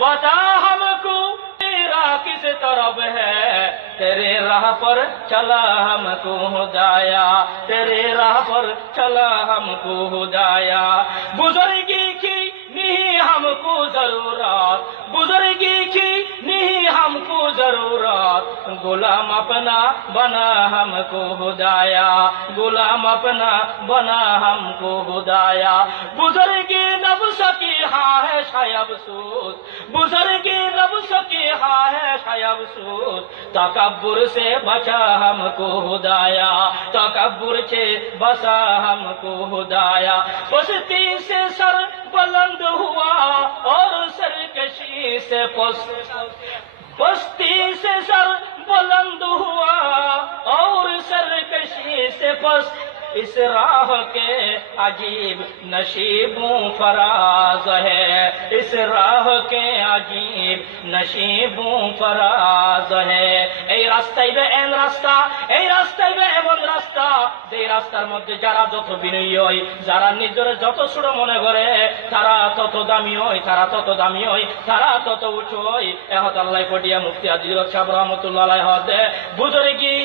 बता हमको तेरा किस तरफ है, तेरे राह पर चला हमको हुदाया, तेरे राह पर चला हमको हुदाया। बुजुर्गी की नहीं हमको जरूरत, बुजुर्गी की नहीं हमको जरूरत, गुलाम अपना बना हमको हुदाया, गुलाम अपना बना हमको हुदाया। बुजुर्गी नफ्स की हाँ है शायद अफसोस, बुजुर्गी नफ्स की हाँ है शायद अफसोस, तकब्बुर से बचा हमको हुदाया, तकब्बुर से बचा हमको हुदाया। पस्ती से सर बुलंद हुआ और सरकशी से पस्ती से सर बुलंद हुआ और सरकशी से पस्त, इस राह के अजीब नशीबों फराज है, इस राह के अजीब नशीबों फराज है। এই রাস্তাই এমন রাস্তা, এই রাস্তাই এমন রাস্তা যে রাস্তার মধ্যে যারা যত বিনয়ী হয়, যারা নিজের যত ছোট মনে করে, তারা তত দামি হয়, তারা তত দামি হয়, তারা তত উঁচু হয়। এহত আল্লাহ ফটিয়া মুফতি আজিজুল হক সাহেব রহমতুল্লাহ আলাইহি হদে বুজুর্গি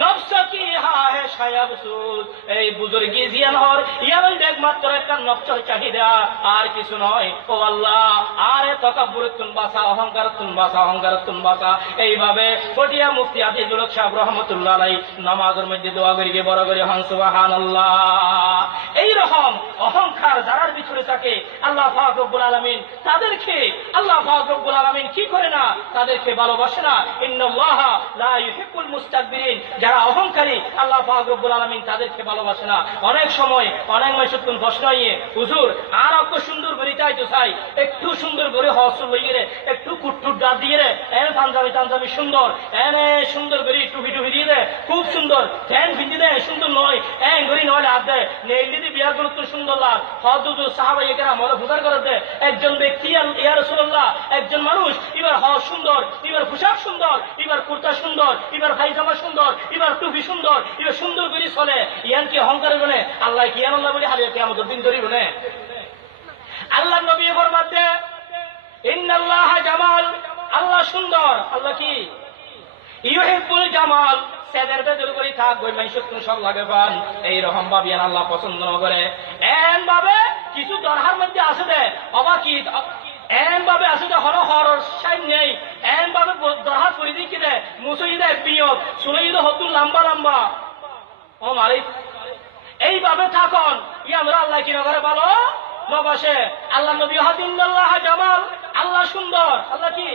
নফস কি হা হে শায়ব সুদ, এই বুজুর্গি জিয়ান হর ইয়ারই একমাত্র একটা নফসের চাহিদা, আর কিছু নয়। ও আল্লাহ, আরে তাকাব্বুরতুন বাসা, অহংকারতুন বাসা, অহংকারতুন বাসা। এইভাবে ফটিয়া মুফতি আজিজুল হক সাহেব রহমতুল্লাহ আলাইহি নামাজের মধ্যে দোয়া করি গিয়ে বড় করে হন সুবহানাল্লাহ। এই রকম অহংকার যারার ভিতরে থাকে আল্লাহ পাক রব্বুল আলামিন তাদেরকে, আল্লাহ পাক রব্বুল আলামিন কি করে না, তাদেরকে ভালোবাসে না। ইন্নাল্লাহা লা ইউহিব্বুল মুস্তাকবিরিন, যারা অহংকারী আল্লাহ পাক রব্বুল আলামিন তাদেরকে ভালোবাসে না। অনেক সময় অনেক মাসুতুন প্রশ্ন নিয়ে, হুজুর আর অত সুন্দর করে তাই তো চাই, একটু সুন্দর করে হসল লইয়ে রে, একটু কুটটুট দাঁত দিয়ে রে, এনে পাঞ্জাবি টাঞ্জাবি সুন্দর, এনে সুন্দর করে টুপি টুপি দিয়ে রে, খুব সুন্দর ফ্যান ভিন্দি দেয়, সুন্দর নয় এন ঘড়ি নয় হাত দেয়, নেইলি দিয়ে বিয়ার গুলো তো সুন্দর লাভ হদুজ সাহাবা একেরা মনে ভুদার করে দেয়। একজন ব্যক্তি ইয়া রাসূলুল্লাহ, একজন মানুষ এবার হজ সুন্দর, এবার পোশাক সুন্দর, এবার কুর্তা সুন্দর, এবার পায়জামা সুন্দর, এবার টুপি সুন্দর, এবার সুন্দর করে চলে, ইয়ান কি অহংকার বলে আল্লাহ কি আল্লাহ বলে হারিয়ে কিয়ামতের দিন ধরি বলে। আল্লাহ নবী ফরমাতে ইন্নাল্লাহা জামাল, আল্লাহ সুন্দর, আল্লাহ কি ইউহিব্বুল জামাল, সেদের বেদর করে থাক বই মাইশক সব লাগে পান। এইরকম ভাবে আল্লাহ পছন্দ করে। এন ভাবে কিছু দরহার মধ্যে আছে দে অবাকি, এন ভাবে আছে দে হর হর সাইন নেই, এন ভাবে দরহার করে দিই কি দে মুসই দে বিয়ত শুনে দে হতুল লম্বা লম্বা ও মালিক। এইভাবে থাকুন ই আমরা আল্লাহ কি নগরে ভালো নবাসে। আল্লাহ নবী হাদিনাল্লাহ জামাল, আল্লাহ সুন্দর, আল্লাহ কি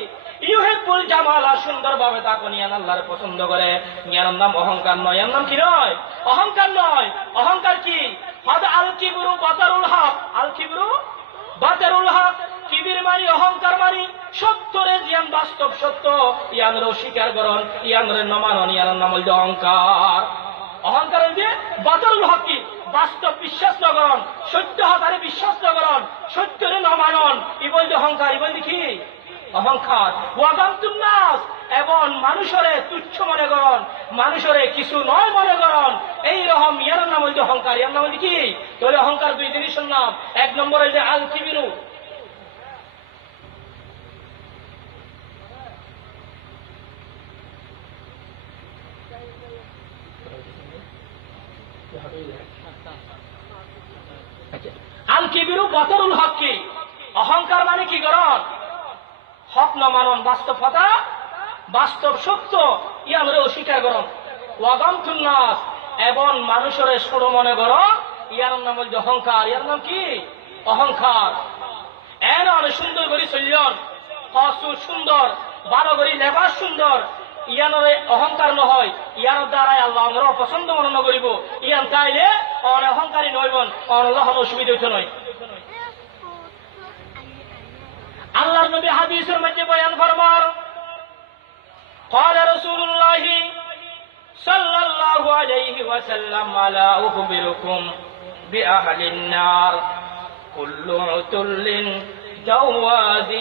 ইউহিব্বুল জামাল, সুন্দর ভাবে থাকুন, ইয়ান আল্লাহর পছন্দ করে। ইয়ার নাম অহংকার নয়, ইয়ার নাম কি নয়, অহংকার নয়। অহংকার কি? হাদ আল কিবরু বাতারুল হক, আল কিবরু বাতারুল হক, কিবির মানি অহংকার মানি সত্যরে জিয়ান বাস্তব সত্য ইয়ানের অস্বীকার করন, ইয়ানের নমানন, ইয়ার নাম হল অহংকার। অহংকার হচ্ছে বাতারুল হক, কি বাস্তব বিশ্বাস নগরণ, সত্য হকারে বিশ্বাস নগরণ, সত্যরে নমানন, ই বলতে অহংকার, ই বলতে কি অহংকার। ওয়াগামতুন নাস, এবং মানুষরে তুচ্ছ মনে করন, মানুষরে কিছু নয় মনে করন, এইরকম ইয়ার নাম হইতে অহংকার। ইয়ার নাম হইতে কি? তাহলে অহংকার দুই জিনিসের নাম। এক নম্বর হইতে আল কিবিরু, আল কিবিরু বাতারুল হক, কি অহংকার মানে কি করন হক না মানন, বাস্তব কথা বাস্তব সত্য ইয়ানরে অস্বীকার করন। ওয়াগামতুন নাস, এবং মানুষের ছোট মনে করন, ইয়ার নাম হল অহংকার। ইয়ার নাম কি অহংকার। এন অনেক সুন্দর করে চলন, হসুর সুন্দর, ভালো করে লেবাস সুন্দর, ইয়ানরে অহংকার নহয়, ইয়ার দ্বারাই আল্লাহ আমরা অপছন্দ মনে নকরিব। ইয়ান চাইলে অনেক অহংকারী নইবন, অনল্লাহ অসুবিধা হইতে নয়। আল্লাহর নবী হাদিসের মধ্যে বয়ান ফরমান, قال رسول الله صلى الله عليه وسلم الا اخبركم باهل النار كل عتل جواز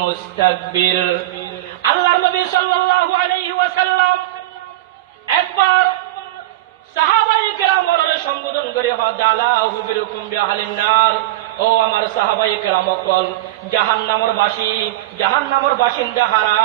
مستكبر। আল্লাহর নবী সাল্লাল্লাহু আলাইহি ওয়াসাল্লাম একবার সাহাবায়ে কেরামকে সম্বোধন করে আলা উখবিরুকুম বিআহলিন নার, ও আমার সাহাবায়ে কেরাম সকল, জাহান্নামের বাসিন্দা হারা,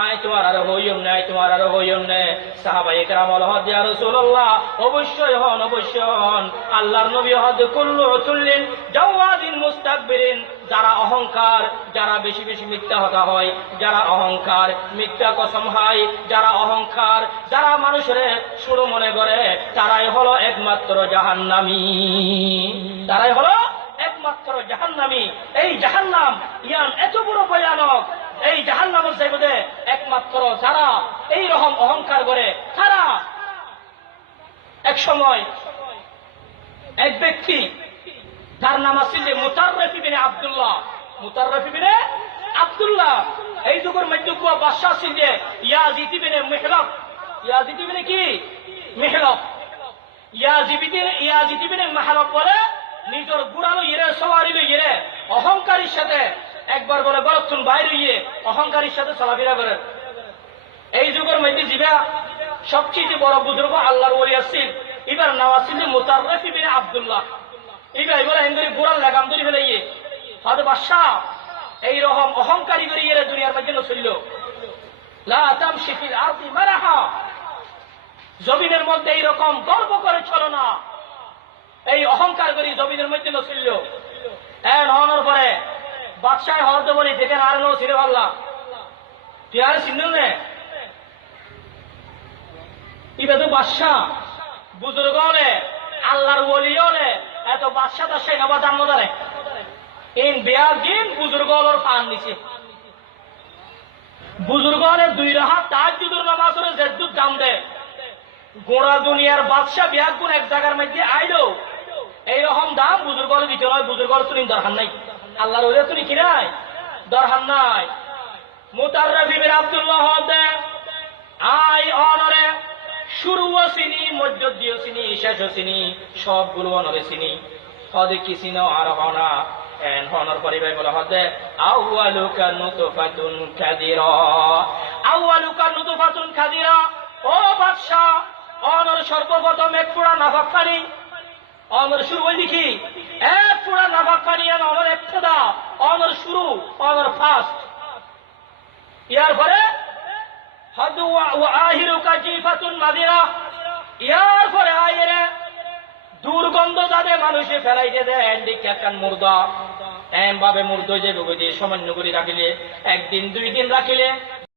আয় তোমার আর হইম না, তোমার আর হইম না। সাহাবায়ে কেরাম বলল, ইয়া রাসূলুল্লাহ, অবশ্যই হন, অবশ্যই হন। আল্লাহর নবী হদ কুল্লু উতুল্লিন জাওয়াদিন মুস্তাকবিরিন, যারা অহংকার, যারা বেশি বেশি মিথ্যা কথা হয়, যারা অহংকার, মিথ্যা কসম হয়, যারা অহংকার, যারা মানুষের সুর মনে করে, তারাই হলো একমাত্র জাহান্নামী, তারাই হলো একমাত্র জাহান্নামী। এই জাহান্নাম ইয়ান এত বড় ভয়ানক, এই জাহান্নামের জায়গাতে একমাত্র যারা এই রকম অহংকার করে, তারা এক সময় এক ব্যক্তি, তার নাম আছিল মুতাররিফ ইবনে আব্দুল্লাহ, মুতাররিফ ইবনে আব্দুল্লাহ। এই যুগের মধ্যে বাদশা ছিল ইয়াজিদ ইবনে মিহলাব, ইয়াজিদ ইবনে কি মিহলাব, ইয়াজিদ ইবনে মিহলাব বলে নিজের গুড়ালো ইরে সওয়ারি লইয়ে অহংকারীর সাথে একবার বলে বরক্ষণ বাইরে গিয়ে অহংকারীর সাথে চলাফেরা করে। এই যুগের মধ্যে জিবা সবচেয়ে বড় বুজুর্গ আল্লাহর ওলি আসছিল, এবার নাম আসছিল মুতাররিফ ইবনে আব্দুল্লাহ। এবার বলে এঙ্গরি গোড়াল লাগাম ধরে ফেলে গিয়ে হয়তো বাদশাহ এইরকম অহংকারী করে ইয়ে দুনিয়ার মধ্যে চলল। লা তামশি ফিল আরদি মারাহা, জমিনের মধ্যে এইরকম গর্ব করে চলো না, এই অহংকার করি জমিনের মধ্যে চলল। এন হওয়ার পরে বাদশাহ হরতে বলি, দেখেন আর নো ছিঁড়ে পারলা, তুই আর চিনল নে। এবার তো বাদশাহ বুজুর্গ হলে, আল্লাহর ওলি হলে, এত বাদশাহ তার সেই নবা দাম নদারে ইন বেয়ার দিন বুজুর্গ হলোর পান নিছে। বুজুর্গ হলে 2 রাকাত তাহাজ্জুদের নামাজ পড়ে জেদ্দুর দাম দেয়। গোড়া দুনিয়ার বাদশাহ বিয়ার গুণ এক জায়গার মধ্যে আইলো, এইরকম দাম বুজুর্গ হলে দিতে নয়, বুজুর্গ হলে তুমি দরকার নাই, আল্লাহর ওলি তুমি কি নাই দরকার নাই। মুতাররিফ ইবনে আব্দুল্লাহ হদে আই অনরে শুরু চিনি, মধ্য দিয়ে চিনি, শেষ চিনি, সবগুলো অনরে চিনি, হদে কি চিনো আর হনা। এন হনার পরিবার বলা হদে আউয়ালুকা নুতফাতুন কাদিরা, আউয়ালুকা নুতফাতুন কাদিরা। ও বাদশাহ, অনর সর্বপ্রথম এক ফুড়া নাফাক পানি, অনর শুরু ওই দেখি এক ফুড়া নাফাক পানি, অনর একটা অনর শুরু, অনর ফার্স্ট। ইয়ার পরে হদু ওয়া আহিরুকা জিফাতুন মাদিরা, ইয়ার পরে আইরে দুর্গন্ধ যাতে মানুষে ফেলাইতে দেয়, এন্ডিক একখান মুর্দা, এম ভাবে মুর্দ যে বগি দিয়ে সামান্য করে রাখিলে, 1 দিন 2 দিন রাখিলে